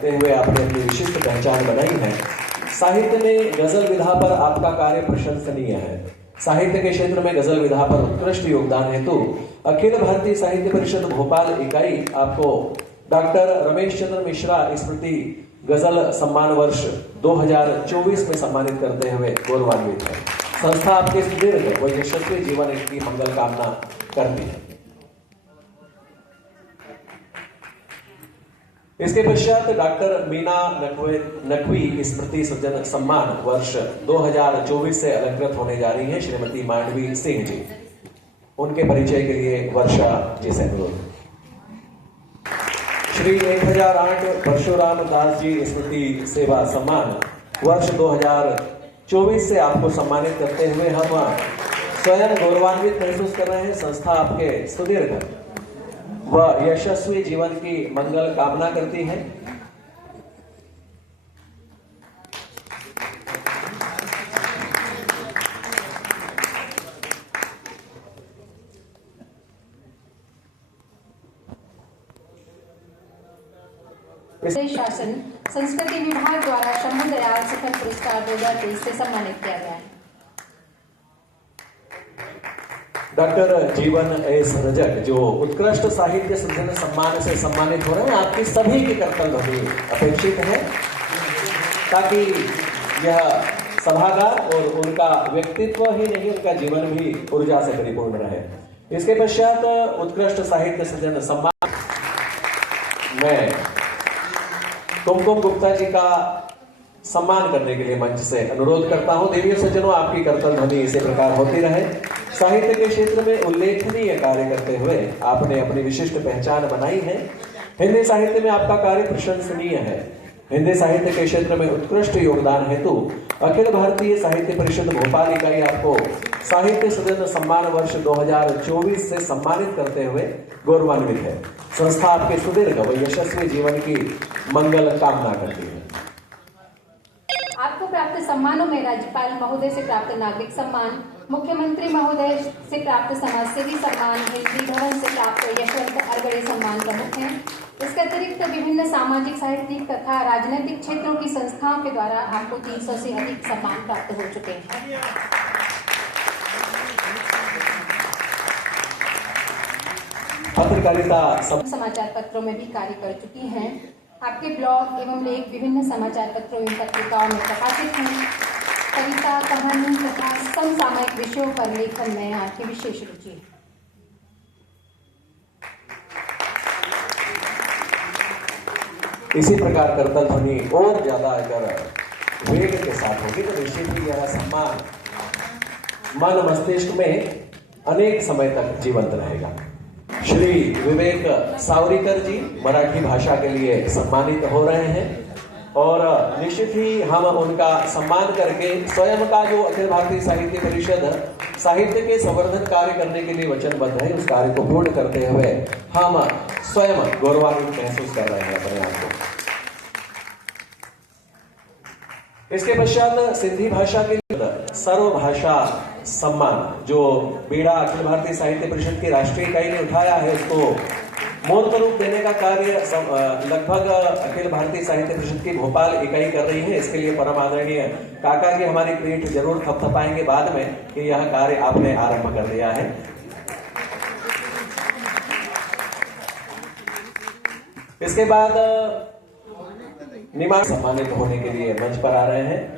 हुए आपने अपनी विशिष्ट पहचान बनाई है। साहित्य में गजल विधा पर आपका कार्य प्रशंसनीय है। साहित्य के क्षेत्र में गजल विधा पर उत्कृष्ट योगदान हेतु अखिल भारतीय साहित्य परिषद भोपाल इकाई आपको डॉक्टर रमेश चंद्र मिश्रा स्मृति गजल सम्मान वर्ष 2024 में सम्मानित करते हुए गौरवान्वित है। संस्था आपके सुदीर्घ व यशस्वी जीवन की मंगल कामना करती है। इसके पश्चात डॉक्टर मीना नकवी स्मृति सज्जन सम्मान वर्ष 2024 से अलंकृत होने जा रही है श्रीमती मांडवी सिंह जी। उनके परिचय के लिए वर्षा जी से अनुरोध। श्री 1008 परशुराम दास जी स्मृति सेवा सम्मान वर्ष 2024 से आपको सम्मानित करते हुए हम स्वयं गौरवान्वित महसूस कर रहे हैं। संस्था आपके सुदीर्घ व यशस्वी जीवन की मंगल कामना करती है। शासन संस्कृति विभाग द्वारा शंभू दयाल शिखर पुरस्कार 2023 से सम्मानित किया गया है। डॉक्टर जीवन एस रजक जो उत्कृष्ट साहित्य सृजन सम्मान से सम्मानित हो रहे हैं, आपकी सभी की करतल ध्वनि अपेक्षित है ताकि यह सभागार और उनका व्यक्तित्व ही नहीं उनका जीवन भी ऊर्जा से परिपूर्ण रहे। इसके पश्चात उत्कृष्ट साहित्य सृजन सम्मान में कुमकुम गुप्ता जी का सम्मान करने के लिए मंच से अनुरोध करता हूं। देवी सज्जनों, आपकी करतल ध्वनि इसी प्रकार होती रहे। साहित्य के क्षेत्र में उल्लेखनीय कार्य करते हुए आपने अपनी विशिष्ट पहचान बनाई है। हिंदी साहित्य में आपका कार्य प्रशंसनीय है। हिंदी साहित्य के क्षेत्र में उत्कृष्ट योगदान हेतु अखिल भारतीय साहित्य परिषद भोपाल इकाई आपको साहित्य सदन सम्मान वर्ष 2024 से सम्मानित करते हुए गौरवान्वित है। संस्था आपके सुदीर्घ व यशस्वी जीवन की मंगल कामना करती है। आपको प्राप्त सम्मानों में राज्यपाल महोदय से प्राप्त नागरिक सम्मान, मुख्यमंत्री महोदय से प्राप्त समाजसेवी सम्मान, हिंदी भवन से प्राप्त यशवंत अरगड़े सम्मान प्रमुख हैं। इसके अतिरिक्त विभिन्न सामाजिक, साहित्यिक तथा राजनीतिक क्षेत्रों की संस्थाओं के द्वारा आपको 300 से अधिक सम्मान प्राप्त हो चुके हैं। पत्रकारिता समाचार पत्रों में भी कार्य कर चुकी हैं। आपके ब्लॉग एवं लेख विभिन्न समाचार पत्रों एवं पत्रिकाओं में प्रकाशित हैं। कविता, कहानी तथा समसामयिक विषयों पर लेखन में आपकी विशेष रुचि है। इसी प्रकार करतल ध्वनि और ज्यादा अगर वेग के साथ होगी तो निश्चित ही यह सम्मान मन मस्तिष्क में अनेक समय तक जीवंत रहेगा। श्री विवेक सावरीकर जी मराठी भाषा के लिए सम्मानित हो रहे हैं और निश्चित ही हम उनका सम्मान करके स्वयं का जो अखिल भारतीय साहित्य परिषद साहित्य के संवर्धन कार्य करने के लिए वचनबद्ध है, उस कार्य को पूर्ण करते हुए हम स्वयं गौरवान्वित महसूस कर रहे हैं अपने आप को। इसके पश्चात सिंधी भाषा के लिए सर्वभाषा सम्मान जो बीड़ा अखिल भारतीय साहित्य परिषद की राष्ट्रीय इकाई ने उठाया है, उसको मूर्त रूप देने का कार्य लगभग अखिल भारतीय साहित्य परिषद की भोपाल इकाई कर रही है। इसके लिए परम आदरणीय काका जी हमारी पीठ जरूर थपथपाएंगे बाद में कि यह कार्य आपने आरंभ कर दिया है। इसके बाद निमाड़ सम्मानित होने के लिए मंच पर आ रहे हैं।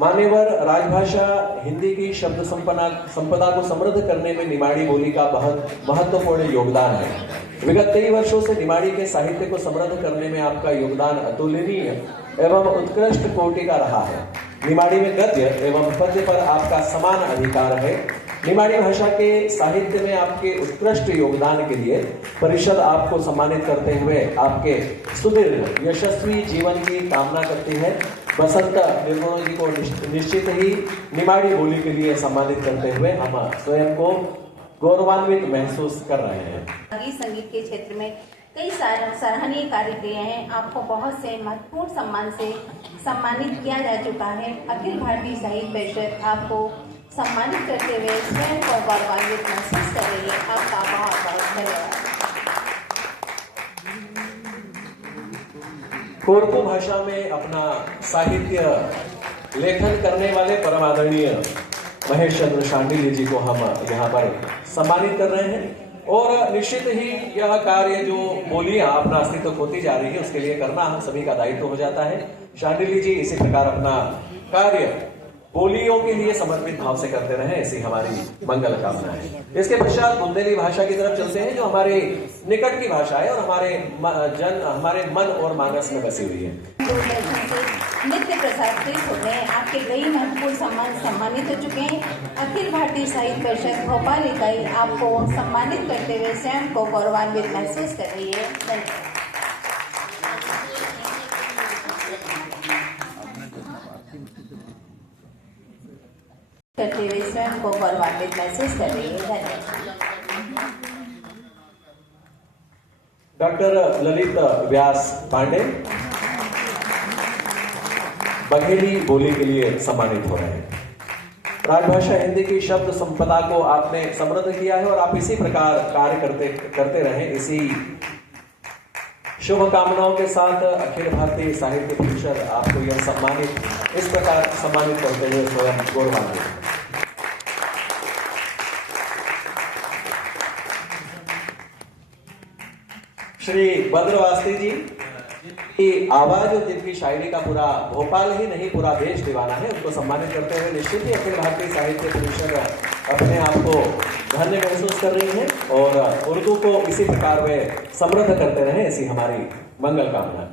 मान्यवर राजभाषा हिंदी की शब्द संपदा को समृद्ध करने में निमाड़ी बोली का बहुत महत्वपूर्ण योगदान है। विगत 23 वर्षों से निमाड़ी के साहित्य को समृद्ध करने में आपका योगदान अतुलनीय एवं उत्कृष्ट कोटि का रहा है। निमाड़ी में गद्य एवं पद्य पर आपका समान अधिकार है। निमाड़ी भाषा के साहित्य में आपके उत्कृष्ट योगदान के लिए परिषद आपको सम्मानित करते हुए आपके सुदीर्घ यशस्वी जीवन की कामना करती है। बसंत निर्गुण जी को निश्चित ही निमाड़ी बोली के लिए सम्मानित करते हुए हम स्वयं को गौरवान्वित महसूस कर रहे हैं। संगीत के क्षेत्र में कई सराहनीय कार्य किए हैं। आपको बहुत से महत्वपूर्ण सम्मान से सम्मानित किया जा चुका है। अखिल भारतीय साहित्य परिषद आपको सम्मानित करते हुए स्वयं को गौरवान्वित महसूस कर रही है। आपका बहुत बहुत धन्यवाद। कोरकू भाषा में अपना साहित्य लेखन करने वाले परम आदरणीय महेश चंद्र शांडिल्य जी को हम यहाँ पर सम्मानित कर रहे हैं। और निश्चित ही यह कार्य जो बोलियां अपना अस्तित्व खोती जा रही है उसके लिए करना हम सभी का दायित्व हो जाता है। शांडिल्य जी इसी प्रकार अपना कार्य बोलियों के लिए समर्पित भाव से करते रहे, ऐसी हमारी मंगल कामना है। इसके पश्चात बुंदेली भाषा की तरफ चलते हैं, जो हमारे निकट की भाषा है और हमारे मन और मानस में बसी हुई है। दूरदर्शन से नित्य प्रसारित होते हैं। आपके कई महत्वपूर्ण सम्मान सम्मानित हो चुके हैं। अखिल भारतीय साहित्य परिषद भोपाल इकाई आपको सम्मानित करते हुए स्वयं को गौरवान्वित महसूस कर रही है। धन्यवाद। करते हुए स्वयं को गौरवान्वित महसूस कर रही है। धन्यवाद। डॉक्टर ललित व्यास पांडे बघेली बोली के लिए सम्मानित हो रहे हैं। राजभाषा हिंदी की शब्द संपदा को आपने समृद्ध किया है और आप इसी प्रकार कार्य करते रहें। इसी शुभकामनाओं के साथ अखिल भारतीय साहित्य परिषद आपको यह इस प्रकार सम्मानित करते हुए स्वयं गौरवान्वित। श्री भद्रवास्ती जी की आवाज और जिनकी शायरी का पूरा भोपाल ही नहीं पूरा देश दीवाना है, उनको सम्मानित करते हुए निश्चित ही अखिल भारतीय साहित्य परिषद अपने आप को धन्य महसूस कर रही है और उर्दू को इसी प्रकार वे समृद्ध करते रहे, ऐसी हमारी मंगल कामना।